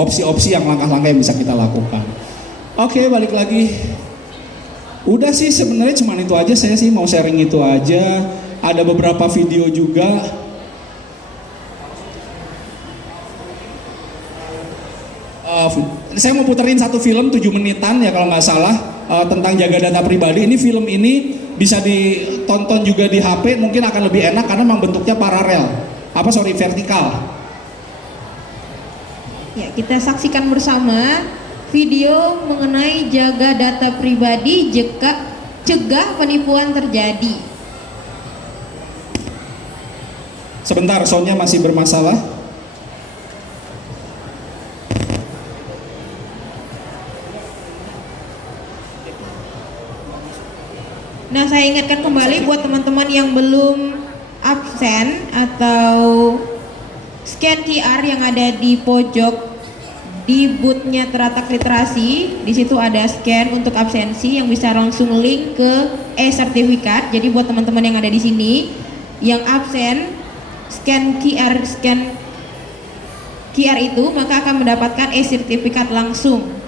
opsi-opsi yang langkah-langkah yang bisa kita lakukan. Oke, balik lagi. Udah sih sebenarnya cuma itu aja, saya sih mau sharing itu aja. Ada beberapa video juga. Saya mau puterin satu film 7 menitan ya kalau nggak salah, tentang jaga data pribadi. Ini film ini bisa ditonton juga di HP, mungkin akan lebih enak karena memang bentuknya paralel. Vertikal. Ya, kita saksikan bersama video mengenai jaga data pribadi, cegah penipuan terjadi. Sebentar, soundnya masih bermasalah. Nah, saya ingatkan kembali buat teman-teman yang belum absen atau scan QR yang ada di pojok di boothnya Teratak Literasi. Di situ ada scan untuk absensi yang bisa langsung link ke e-sertifikat. Jadi buat teman-teman yang ada di sini yang absen, scan QR itu maka akan mendapatkan e-sertifikat langsung.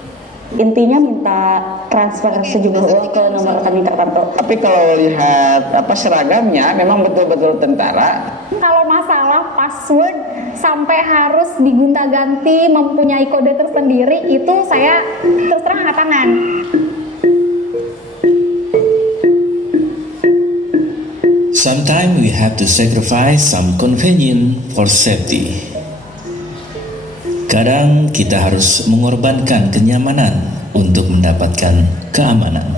Intinya minta transfer sejumlah uang ke nomor rekening tertentu. Tapi kalau lihat seragamnya memang betul-betul tentara. Kalau masalah password sampai harus digonta-ganti mempunyai kode tersendiri, itu saya terus terang angkat tangan. Sometimes we have to sacrifice some convenience for safety. Kadang kita harus mengorbankan kenyamanan untuk mendapatkan keamanan.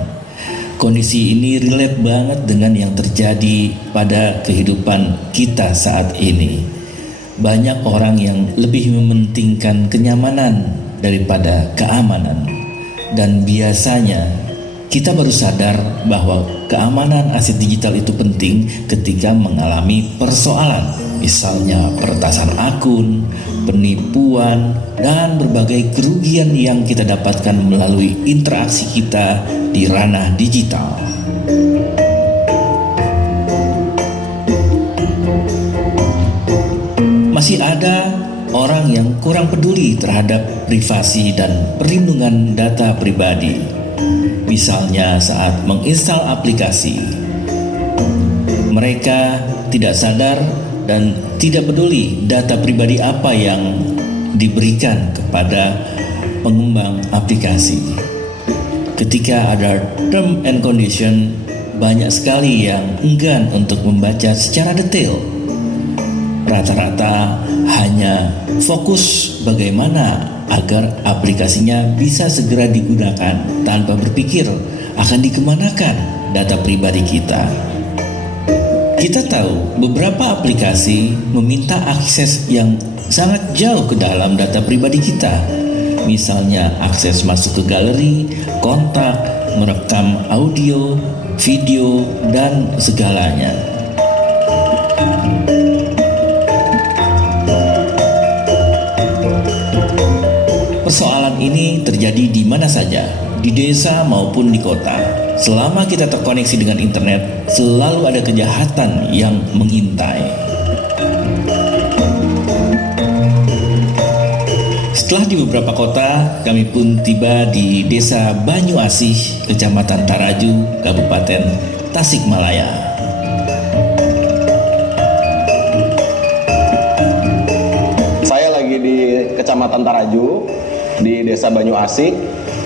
Kondisi ini relate banget dengan yang terjadi pada kehidupan kita saat ini. Banyak orang yang lebih mementingkan kenyamanan daripada keamanan. Dan biasanya kita baru sadar bahwa keamanan aset digital itu penting ketika mengalami persoalan. Misalnya peretasan akun, penipuan, dan berbagai kerugian yang kita dapatkan melalui interaksi kita di ranah digital. Masih ada orang yang kurang peduli terhadap privasi dan perlindungan data pribadi. Misalnya saat menginstal aplikasi, mereka tidak sadar dan tidak peduli data pribadi apa yang diberikan kepada pengembang aplikasi. Ketika ada term and condition, banyak sekali yang enggan untuk membaca secara detail. Rata-rata hanya fokus bagaimana agar aplikasinya bisa segera digunakan tanpa berpikir akan dikemanakan data pribadi kita. Kita tahu beberapa aplikasi meminta akses yang sangat jauh ke dalam data pribadi kita. Misalnya akses masuk ke galeri, kontak, merekam audio, video, dan segalanya. Persoalan ini terjadi di mana saja, di desa maupun di kota. Selama kita terkoneksi dengan internet, selalu ada kejahatan yang mengintai. Setelah di beberapa kota, kami pun tiba di Desa Banyu Asih, Kecamatan Taraju, Kabupaten Tasikmalaya. Saya lagi di Kecamatan Taraju, di Desa Banyu Asih,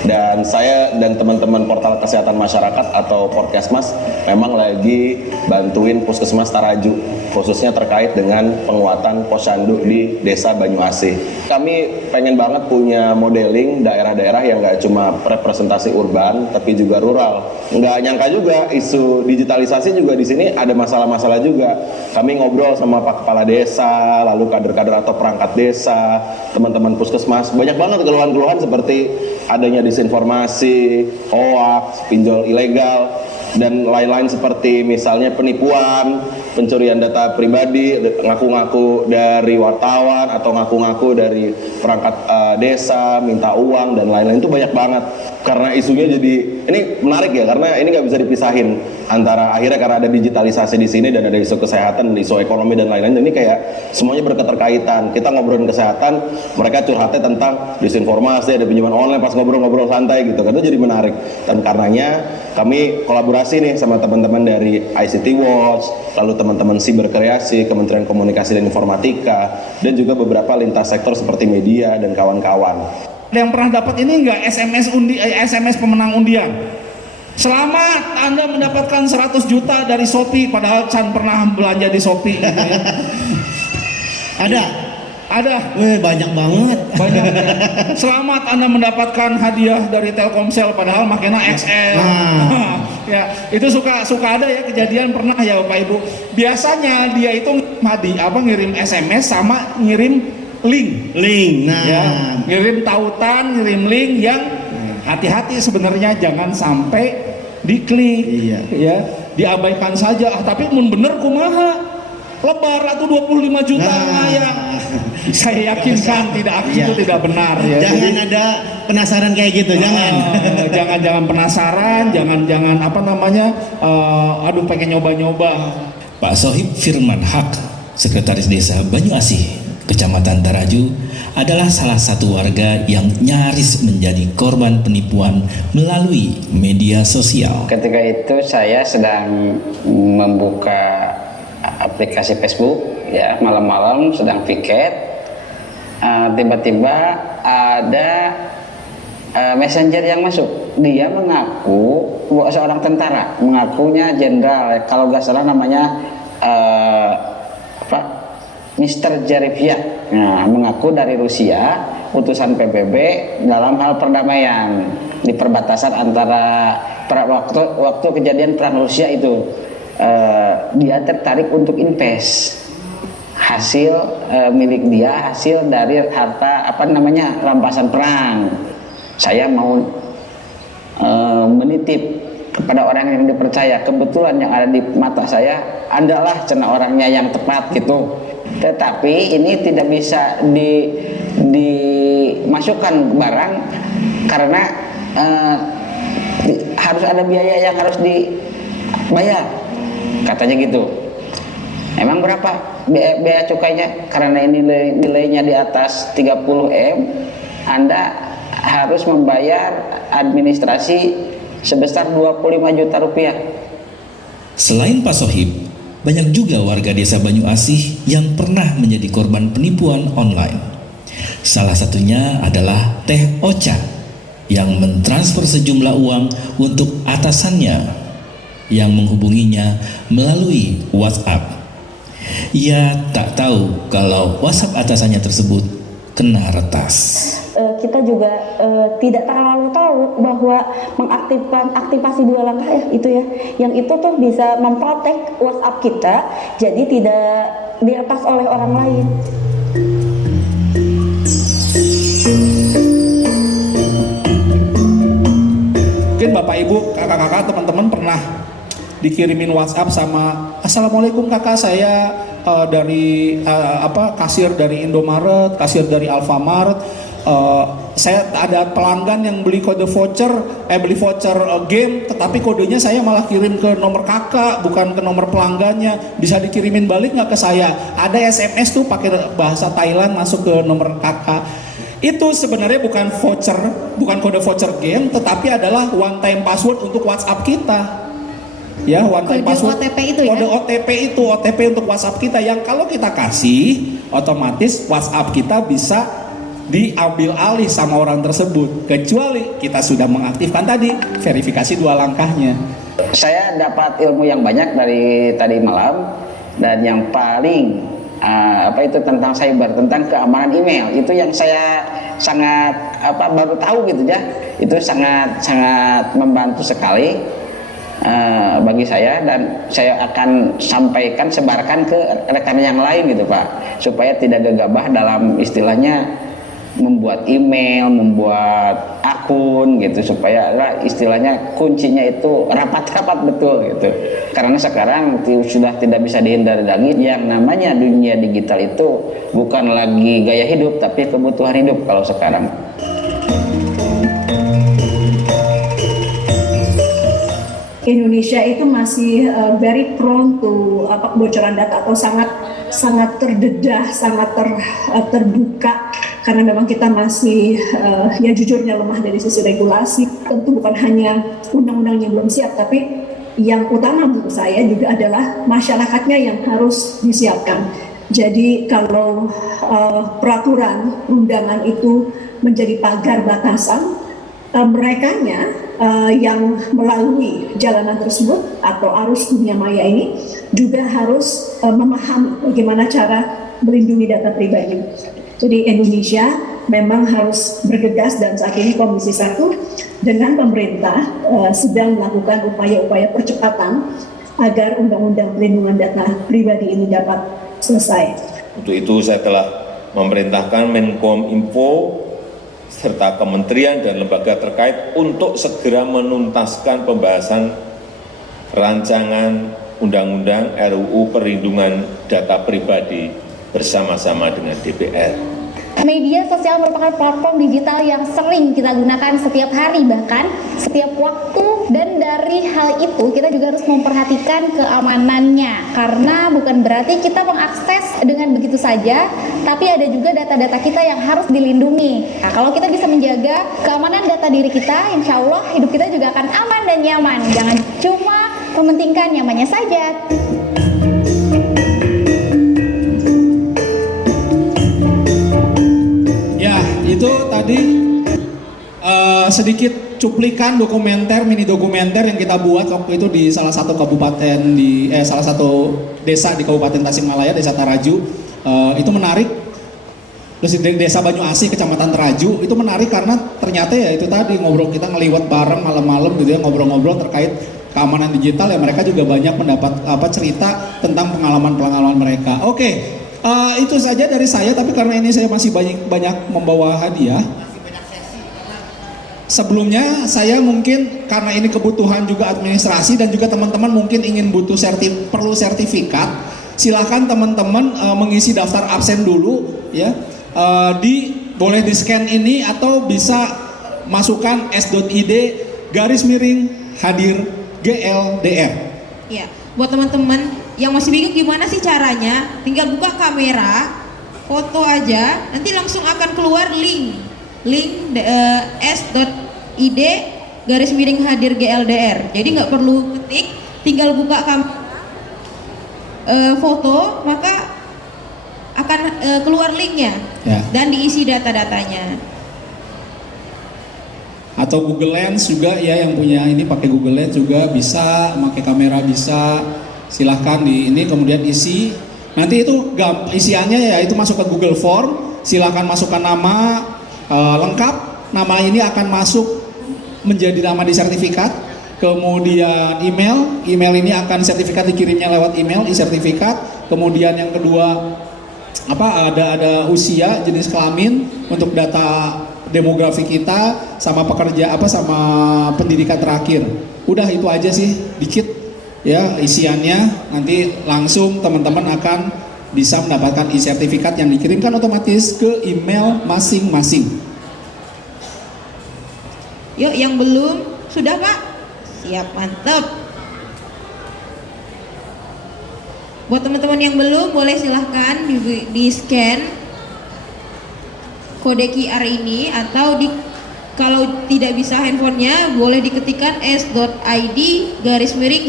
dan saya dan teman-teman Portal Kesehatan Masyarakat atau Porkesmas memang lagi bantuin Puskesmas Taraju, khususnya terkait dengan penguatan posyandu di Desa Banyu Asih. Kami pengen banget punya modeling daerah-daerah yang nggak cuma representasi urban, tapi juga rural. Nggak nyangka juga isu digitalisasi juga di sini ada masalah-masalah juga. Kami ngobrol sama Pak Kepala Desa, lalu kader-kader atau perangkat desa, teman-teman Puskesmas, banyak banget keluhan-keluhan seperti adanya disinformasi, hoax, pinjol ilegal, dan lain-lain seperti misalnya penipuan, pencurian data pribadi, ngaku-ngaku dari wartawan atau ngaku-ngaku dari perangkat desa, minta uang, dan lain-lain itu banyak banget. karena isunya jadi ini menarik ya, karena ini nggak bisa dipisahin antara akhirnya karena ada digitalisasi di sini dan ada isu kesehatan, isu ekonomi dan lain-lain. Ini kayak semuanya berketerkaitan. Kita ngobrolin kesehatan, mereka curhatnya tentang disinformasi, ada pinjaman online, pas ngobrol-ngobrol santai gitu. Kan itu jadi menarik. Dan karenanya kami kolaborasi nih sama teman-teman dari ICT Watch, lalu teman-teman Siber Kreasi, Kementerian Komunikasi dan Informatika, dan juga beberapa lintas sektor seperti media dan kawan-kawan. Ada yang pernah dapat ini enggak SMS pemenang undian? Selamat, Anda mendapatkan 100 juta dari Shopee, padahal Chan pernah belanja di Shopee gitu ya. Ada. Banyak banget. Banyak. Selamat, Anda mendapatkan hadiah dari Telkomsel, padahal makanya XL. Ya, itu suka ada ya kejadian, pernah ya Bapak Ibu. Biasanya dia itu ngirim SMS sama ngirim link. Nah, Ya, ngirim tautan, ngirim link yang hati-hati sebenarnya, jangan sampai diklik. Iya. Ya, diabaikan saja. Tapi mun bener kumaha? Lebar atau 25 juta ya. Saya yakinkan itu tidak benar ya. Jangan ada penasaran kayak gitu, jangan. Jangan penasaran, jangan aduh pengen nyoba-nyoba. Pak Sohib Firman Haq, Sekretaris Desa Banyuasih, Kecamatan Taraju, adalah salah satu warga yang nyaris menjadi korban penipuan melalui media sosial. Ketika itu saya sedang membuka aplikasi Facebook, ya, malam-malam sedang piket, tiba-tiba ada messenger yang masuk. Dia mengaku seorang tentara, mengakunya jenderal, kalau nggak salah namanya Mr. Jarivia. Nah, mengaku dari Rusia, utusan PBB dalam hal perdamaian di perbatasan antara waktu kejadian perang Rusia itu. Dia tertarik untuk invest hasil milik dia, hasil dari harta rampasan perang. Saya mau menitip kepada orang yang dipercaya. Kebetulan yang ada di mata saya, Andalah cenah orangnya yang tepat gitu. Tetapi ini tidak bisa dimasukkan barang karena harus ada biaya yang harus dibayar, katanya gitu. Emang berapa biaya cukainya? Karena ini nilainya di atas 30M, Anda harus membayar administrasi sebesar 25 juta rupiah. Selain Pak Sohib, banyak juga warga desa Banyuasih yang pernah menjadi korban penipuan online. Salah satunya adalah Teh Ocha yang mentransfer sejumlah uang untuk atasannya yang menghubunginya melalui WhatsApp. Ia tak tahu kalau WhatsApp atasannya tersebut kena retas. Kita juga tidak terlalu tahu bahwa aktivasi 2 langkah ya itu ya, yang itu tuh bisa memprotek WhatsApp kita jadi tidak diretas oleh orang lain. Mungkin Bapak Ibu, kakak-kakak, teman-teman pernah dikirimin WhatsApp sama Assalamualaikum kakak, saya dari kasir dari Indomaret, kasir dari Alfamart. Saya ada pelanggan yang beli kode voucher, beli voucher game, tetapi kodenya saya malah kirim ke nomor kakak, bukan ke nomor pelanggannya. Bisa dikirimin balik nggak ke saya? Ada SMS tuh pakai bahasa Thailand masuk ke nomor kakak. Itu sebenarnya bukan kode voucher game, tetapi adalah one time password untuk WhatsApp kita. Ya, one time password. OTP itu ya? Kode OTP untuk WhatsApp kita yang kalau kita kasih, otomatis WhatsApp kita bisa diambil alih sama orang tersebut, kecuali kita sudah mengaktifkan tadi verifikasi 2 langkahnya. Saya dapat ilmu yang banyak dari tadi malam, dan yang paling tentang cyber, tentang keamanan email, itu yang saya sangat baru tahu gitu ya. Itu sangat membantu sekali bagi saya, dan saya akan sebarkan ke rekan yang lain gitu Pak, supaya tidak gegabah dalam istilahnya membuat email, membuat akun gitu, supaya istilahnya kuncinya itu rapat-rapat betul gitu. Karena sekarang sudah tidak bisa dihindari lagi, yang namanya dunia digital itu bukan lagi gaya hidup tapi kebutuhan hidup kalau sekarang. Indonesia itu masih very prone to kebocoran data atau sangat terdedah, sangat terbuka karena memang kita masih ya jujurnya lemah dari sisi regulasi. Tentu bukan hanya undang-undangnya belum siap, tapi yang utama menurut saya juga adalah masyarakatnya yang harus disiapkan. Jadi kalau peraturan undangan itu menjadi pagar batasan, merekanya yang melalui jalanan tersebut atau arus dunia maya ini juga harus memahami bagaimana cara melindungi data pribadi. Jadi Indonesia memang harus bergegas dan saat ini Komisi 1 dengan pemerintah sedang melakukan upaya-upaya percepatan agar Undang-Undang Perlindungan Data Pribadi ini dapat selesai. Untuk itu saya telah memerintahkan Menkominfo serta kementerian dan lembaga terkait untuk segera menuntaskan pembahasan rancangan Undang-Undang RUU Perlindungan Data Pribadi bersama-sama dengan DPR. Media sosial merupakan platform digital yang sering kita gunakan setiap hari, bahkan setiap waktu, dan dari hal itu kita juga harus memperhatikan keamanannya, karena bukan berarti kita mengakses dengan begitu saja, tapi ada juga data-data kita yang harus dilindungi. Nah, kalau kita bisa menjaga keamanan data diri kita, insya Allah hidup kita juga akan aman dan nyaman. Jangan cuma mementingkan nyamannya saja. Itu tadi sedikit cuplikan dokumenter, mini dokumenter yang kita buat waktu itu di salah satu kabupaten salah satu desa di Kabupaten Tasikmalaya, Desa Taraju. Itu menarik. Terus di Desa Banyu Asih, Kecamatan Taraju, itu menarik karena ternyata ya itu tadi ngobrol, kita ngeliwat bareng malam-malam gitu ya, ngobrol-ngobrol terkait keamanan digital ya, mereka juga banyak mendapat cerita tentang pengalaman-pengalaman mereka. Oke. Itu saja dari saya, tapi karena ini saya masih banyak membawa hadiah. Sebelumnya saya mungkin karena ini kebutuhan juga administrasi dan juga teman-teman mungkin ingin perlu sertifikat, silakan teman-teman mengisi daftar absen dulu ya. Boleh di scan ini atau bisa masukkan s.id _hadir GLDR. Ya, buat teman-teman yang masih bingung gimana sih caranya, tinggal buka kamera, foto aja, nanti langsung akan keluar link s.id _hadir GLDR. Jadi nggak perlu ketik, tinggal buka kamera, foto, maka akan keluar linknya ya, dan diisi data-datanya. Atau Google Lens juga ya, yang punya ini pakai Google Lens juga bisa, pakai kamera bisa. Silahkan di ini kemudian isi. Nanti itu isiannya ya itu masuk ke Google Form. Silahkan masukkan nama lengkap. Nama ini akan masuk menjadi nama di sertifikat. Kemudian email ini akan sertifikat dikirimnya lewat email, e-sertifikat. Kemudian yang kedua ada usia, jenis kelamin untuk data demografi kita, sama pekerja sama pendidikan terakhir. Udah itu aja sih, dikit. Ya, isiannya nanti langsung teman-teman akan bisa mendapatkan e-sertifikat yang dikirimkan otomatis ke email masing-masing. Yuk, yang belum, sudah Pak? Siap, mantap. Buat teman-teman yang belum, boleh silahkan di scan kode QR ini, atau kalau tidak bisa handphonenya boleh diketikkan s.id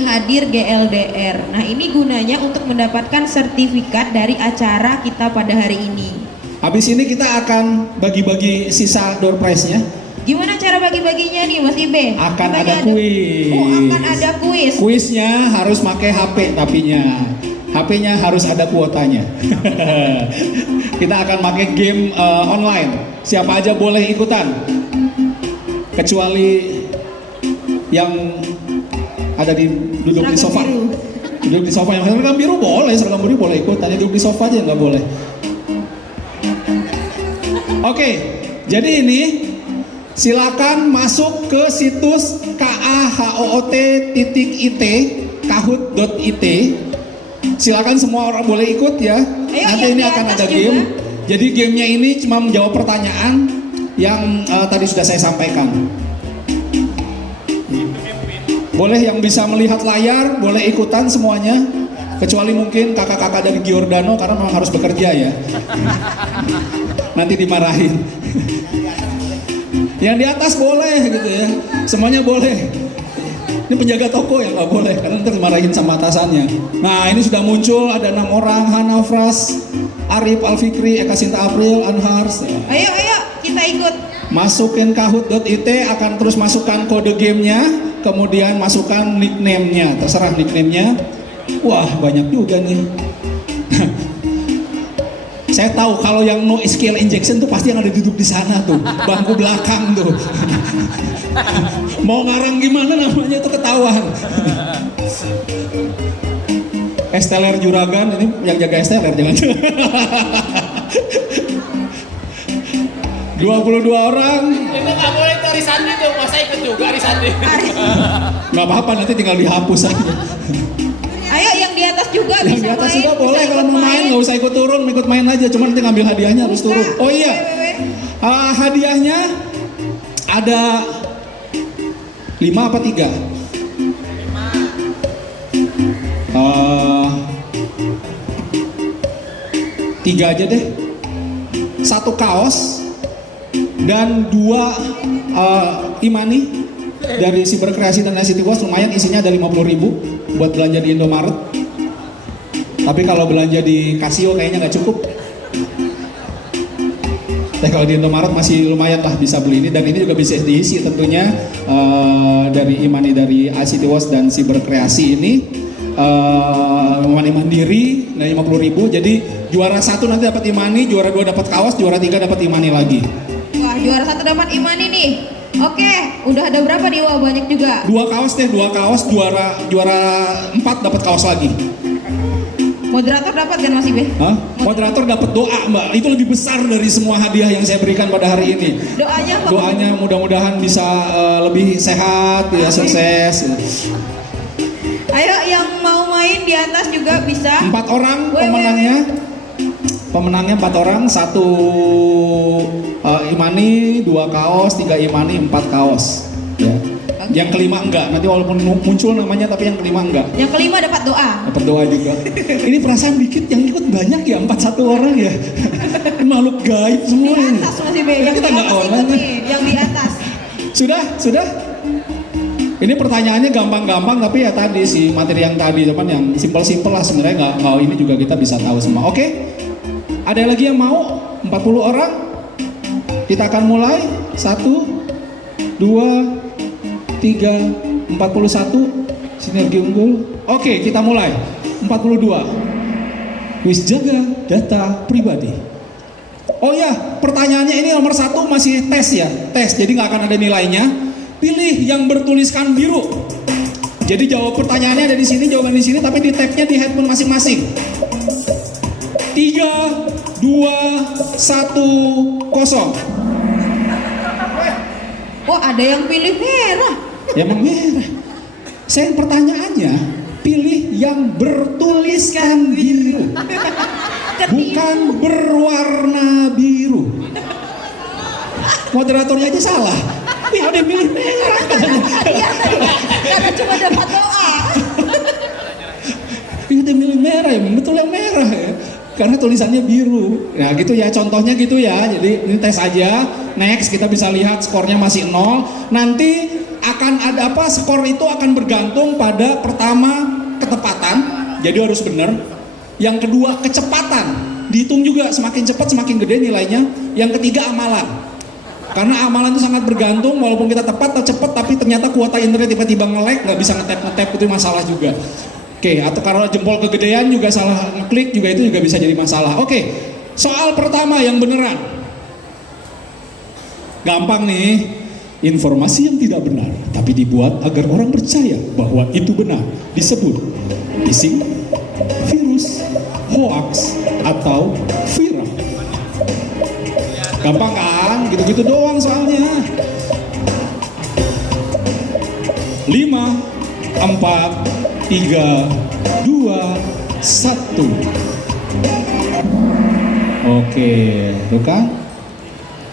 _hadir GLDR. Nah, ini gunanya untuk mendapatkan sertifikat dari acara kita pada hari ini. Habis ini kita akan bagi-bagi sisa door prize-nya. Gimana cara bagi-baginya nih Mas Ibe? Akan ada kuis. Oh, akan ada kuis. Kuisnya harus pakai HP tapinya. HP-nya harus ada kuotanya. Kita akan pakai game online. Siapa aja boleh ikutan. Kecuali yang ada duduk di sofa. Duduk di sofa, yang seragam biru boleh, seragam biru boleh ikut, hanya duduk di sofa aja nggak boleh. Oke, jadi ini silakan masuk ke situs kahot.it. Silakan semua orang boleh ikut ya. Nanti ini akan ada game. Jadi gamenya ini cuma menjawab pertanyaan yang tadi sudah saya sampaikan. Boleh yang bisa melihat layar, boleh ikutan semuanya. Kecuali mungkin kakak-kakak dari Giordano karena memang harus bekerja ya. Nanti dimarahin. Yang di atas boleh gitu ya. Semuanya boleh. Ini penjaga toko yang nggak boleh karena nanti dimarahin sama atasannya. Nah ini sudah muncul ada 6 orang, Hana Fras, Arif Alfikri, Eka Sinta April, Anhars. Ayo kita ikut. Masukin kahoot.it, akan terus masukkan kode gamenya, kemudian masukkan nickname-nya, terserah nickname-nya. Wah banyak juga nih. Saya tahu kalau yang no skill injection tuh pasti yang ada duduk di sana tuh, bangku belakang tuh. Mau ngarang gimana namanya tuh ketahuan. Esteller Juragan, ini yang jaga Esteller jangan. 22 orang. Itu nggak boleh tuh Arisandi tuh, masa ikut juga Arisandi. Nggak apa-apa, nanti tinggal dihapus aja. Ayo yang di atas juga Yang bisa di atas main, juga boleh bisa kalau ikut mau main, nggak usah ikut turun, ikut main aja. Cuma nanti ngambil hadiahnya harus turun. Oh iya, hadiahnya ada 5 apa 3? 3 aja deh. 1 kaos dan 2 imani dari Siberkreasi dan ICT Watch. Lumayan isinya ada 50.000 buat belanja di Indomaret. Tapi kalau belanja di Casio kayaknya nggak cukup. Kalau di Indomaret masih lumayan lah bisa beli ini, dan ini juga bisa diisi tentunya dari imani dari ICT Watch dan Siberkreasi ini. Imani mandiri dari 50.000. Jadi juara 1 nanti dapat imani, juara 2 dapat kaos, juara 3 dapat imani lagi. Wah juara 1 dapat imani nih. Oke, udah ada berapa nih? Wah banyak juga. 2 kaos deh, 2 kaos, juara 4 dapat kaos lagi. Moderator dapat kan Mas Ibe? Hah? Moderator dapat doa Mbak, itu lebih besar dari semua hadiah yang saya berikan pada hari ini. Doanya apa? Doanya mudah-mudahan bisa lebih sehat, ya sukses. Ayo yang mau main di atas juga bisa. 4 orang pemenangnya. Pemenangnya 4 orang, 1 imani, 2 kaos, 3 imani, 4 kaos. Ya. Yang kelima enggak, nanti walaupun muncul namanya tapi yang kelima enggak. Yang kelima dapat doa. Dapat doa juga. Ini perasaan dikit yang ikut banyak ya, 41 orang ya. Makhluk gaib semua ini. Di atas Mas Ibe, yang Kita di nggak atas online ikut nih. nih, yang di atas. Sudah? Ini pertanyaannya gampang-gampang tapi ya tadi sih materi yang tadi, cuman yang simpel-simpel lah sebenarnya nggak ini juga kita bisa tahu semua. Oke? Ada lagi yang mau? 40 orang? Kita akan mulai. 1, 2, 3, 41. Sinergi unggul. Oke, kita mulai. 42. Wis jaga data pribadi. Oh ya, pertanyaannya ini nomor 1 masih tes ya. Tes, jadi nggak akan ada nilainya. Pilih yang bertuliskan biru. Jadi jawab pertanyaannya ada di sini, jawaban di sini, tapi di tag-nya di headphone masing-masing. 3, 2, 1, 0. Oh ada yang pilih merah. Ya emang merah. Saya pertanyaannya, pilih yang bertuliskan biru, bukan berwarna biru. Moderatornya aja salah. Ya udah pilih merah. Karena cuma dapat doa. Ya udah milih merah ya, betul yang merah ya. Karena tulisannya biru. Nah gitu ya, contohnya gitu ya. Jadi ini tes aja. Next kita bisa lihat skornya masih 0. Nanti akan ada apa? Skor itu akan bergantung pada pertama ketepatan. Jadi harus benar. Yang kedua kecepatan. Dihitung juga semakin cepat semakin gede nilainya. Yang ketiga amalan. Karena amalan itu sangat bergantung, walaupun kita tepat atau cepat, tapi ternyata kuota internet tiba-tiba nge-lag, nggak bisa nge-tap itu masalah juga. Oke, atau kalau jempol kegedean juga salah ngeklik juga itu juga bisa jadi masalah. Oke, soal pertama yang beneran. Gampang nih, informasi yang tidak benar, tapi dibuat agar orang percaya bahwa itu benar, disebut phishing, virus, hoax, atau viral. Gampang kan? Gitu-gitu doang soalnya. 5, 4, 3, 2, 1. Oke, tuh kan?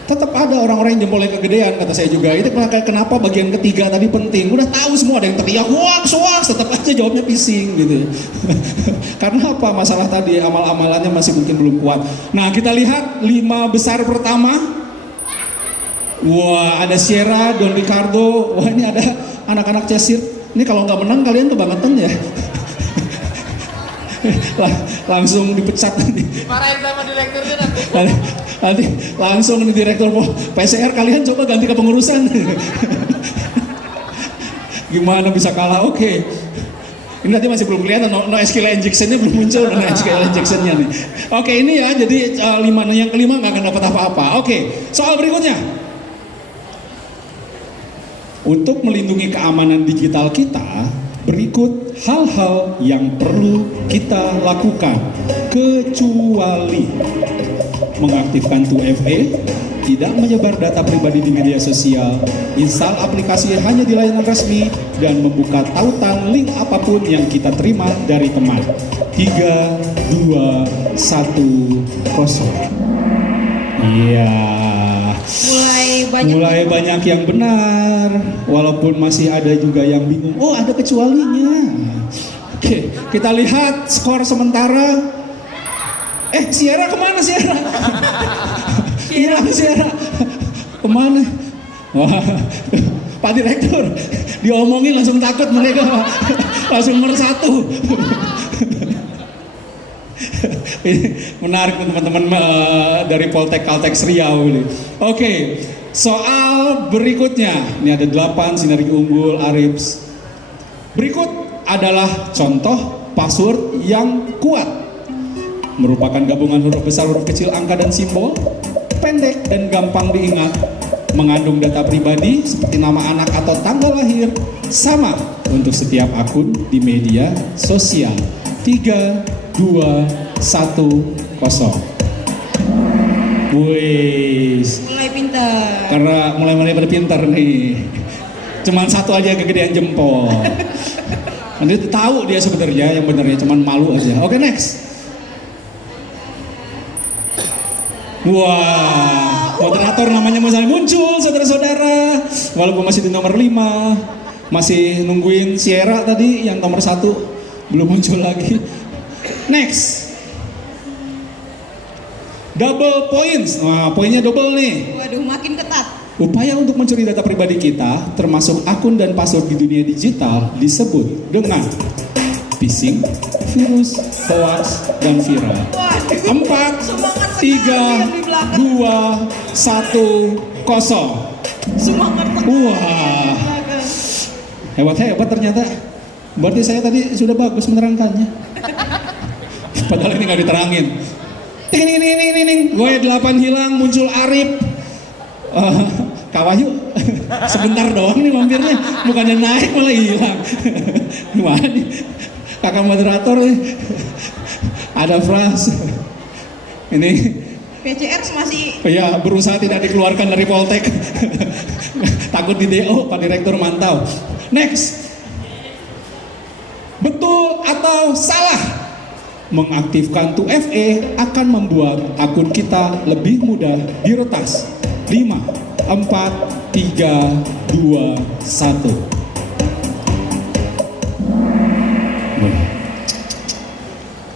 Tetap ada orang-orang yang jempolnya kegedean, kata saya juga. Itu kenapa bagian ketiga tadi penting. Udah tahu semua, ada yang teriak hoax, tetap aja jawabnya pising gitu. Karena apa? Masalah tadi amal-amalannya masih mungkin belum kuat. Nah, kita lihat 5 besar pertama. Wah, ada Sierra, Don Ricardo. Wah, ini ada anak-anak Cesir. Ini kalau nggak menang kalian kebangetan ya. Langsung dipecat nanti. Marahin sama direkturnya nanti. Nanti langsung nih direktur PCR, kalian coba ganti kepengurusan. Gimana bisa kalah? Oke. Ini nanti masih belum kelihatan, no SQL injection-nya belum muncul, no SQL injection-nya nih. Oke, ini ya, jadi 5, yang kelima nggak akan dapat apa-apa. Oke, soal berikutnya. Untuk melindungi keamanan digital kita, berikut hal-hal yang perlu kita lakukan, kecuali mengaktifkan 2FA, tidak menyebar data pribadi di media sosial, install aplikasi hanya di layanan resmi, dan membuka tautan link apapun yang kita terima dari teman. 3, 2, 1, kosong. Iya. Mulai banyak yang benar, walaupun masih ada juga yang bingung. Oh, ada kecualinya. Oke, kita lihat skor sementara. Sierra kemana Sierra? Hilang Sierra. Kemana? Wah, Pak Direktur, diomongin langsung takut mereka, langsung nomor 1. Ini menarik teman-teman dari Poltek Kalteks Riau ini. Oke, soal berikutnya. Ini ada 8 sinergi unggul ARIPS. Berikut adalah contoh password yang kuat. Merupakan gabungan huruf besar, huruf kecil, angka dan simbol, pendek dan gampang diingat, mengandung data pribadi seperti nama anak atau tanggal lahir, sama untuk setiap akun di media sosial. 3, 2, 1, kosong. Wis. Mulai pintar. Karena mulai pada pintar nih. Cuman 1 aja kegedean jempol. Nanti tahu dia sebenarnya yang benernya, cuman malu aja. Oke, next. Wah, moderator namanya misalnya muncul, saudara-saudara. Walaupun masih di nomor 5, masih nungguin Sierra tadi yang nomor 1 belum muncul lagi. Next, double points. Nah, poinnya double nih. Waduh, makin ketat. Upaya untuk mencuri data pribadi kita, termasuk akun dan password di dunia digital, disebut dengan phishing, virus, hoax, dan viral. 4, 3, 2, 1, kosong. Wah, hebat ternyata. Berarti saya tadi sudah bagus menerangkannya. Padahal ini nggak diterangin. Ting, gue 8 hilang, muncul Arif. Kawayu, sebentar doang nih mampirnya, bukannya naik malah hilang. Gimana nih? Kakak moderator nih, ada frase. Ini PCR masih. Ya, berusaha tidak dikeluarkan dari Poltek. Takut di DO, Pak Direktur mantau. Next. Betul atau salah? Mengaktifkan 2FA akan membuat akun kita lebih mudah diretas. 5, 4, 3, 2, 1.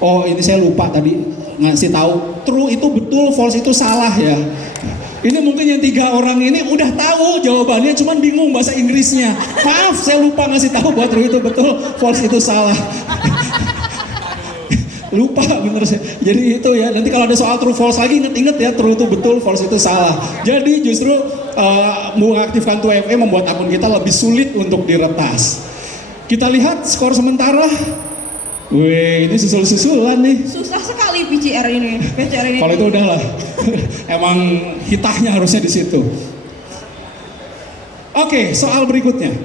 Oh, ini saya lupa tadi ngasih tahu. True itu betul, false itu salah ya. Ini mungkin yang 3 orang ini udah tahu jawabannya, cuman bingung bahasa Inggrisnya. Maaf, saya lupa ngasih tahu buat true itu betul, false itu salah. Lupa bener sih. Jadi itu ya, nanti kalau ada soal true false lagi inget ya, true itu betul, false itu salah. Jadi justru mengaktifkan 2FA membuat akun kita lebih sulit untuk diretas. Kita lihat skor sementara. Wih, ini susul-susulan nih. Susah sekali PCR ini. Kalau itu udahlah. Emang hitahnya harusnya di situ. Oke, soal berikutnya.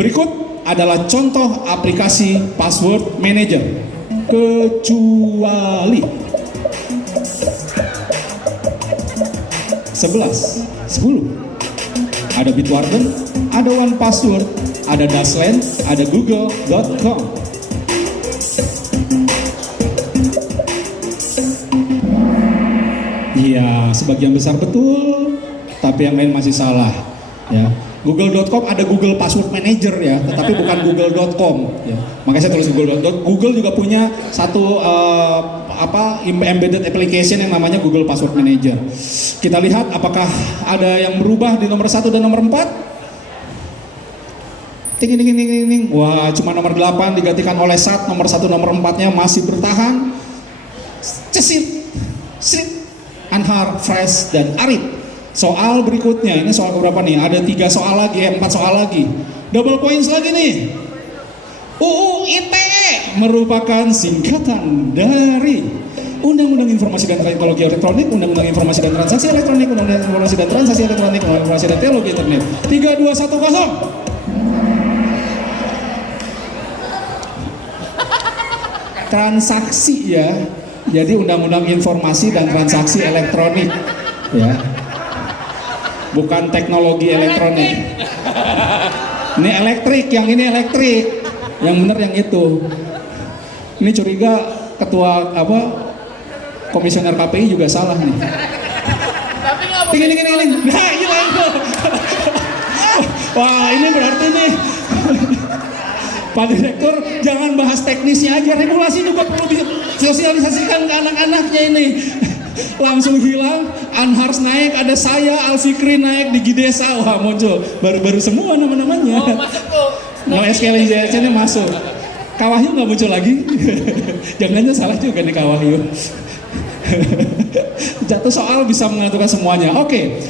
Berikut adalah contoh aplikasi password manager. Kecuali 11, 10. Ada Bitwarden, ada OnePassword, ada Dasland, ada Google.com. Iya, sebagian besar betul, tapi yang lain masih salah. Ya, Google.com ada Google Password Manager ya, tetapi bukan Google.com. Ya. Makanya saya tulis Google.com. Google juga punya satu embedded application yang namanya Google Password Manager. Kita lihat apakah ada yang berubah di nomor 1 dan nomor 4. Ting. Wah, cuma nomor 8 digantikan oleh SAT, nomor 1 nomor 4-nya masih bertahan. Cesit, Srit, Anhar, Fresh, dan Arif. Soal berikutnya, ini soal keberapa nih? Ada 3 soal lagi, 4 soal lagi. Double points lagi nih. UU ITE merupakan singkatan dari Undang-Undang Informasi dan Teknologi Elektronik, Undang-Undang Informasi dan Transaksi Elektronik, Undang-Undang Informasi dan Transaksi Elektronik, Undang-Undang Informasi dan Teknologi Internet. 3, 2, 1, 0. Transaksi ya. Jadi Undang-Undang Informasi dan Transaksi Elektronik ya. Bukan teknologi elektronik. Ini elektrik, yang ini elektrik. Yang benar yang itu. Ini curiga ketua komisioner KPI juga salah nih. Ini. Nah, ini. Wah, ini berarti nih. Pak Direktur, jangan bahas teknisnya aja, regulasi juga perlu disosialisasikan ke anak-anaknya ini. Langsung hilang, Anhars naik, ada saya, Alfikri naik di Gidesa, wah muncul, baru-baru semua nama-namanya. Oh, masuk tuh. No SKL ini masuk. Kawahyu nggak muncul lagi. Jangan-jangan salah juga nih Kawahyu. Jatuh soal bisa menentukan semuanya. Oke.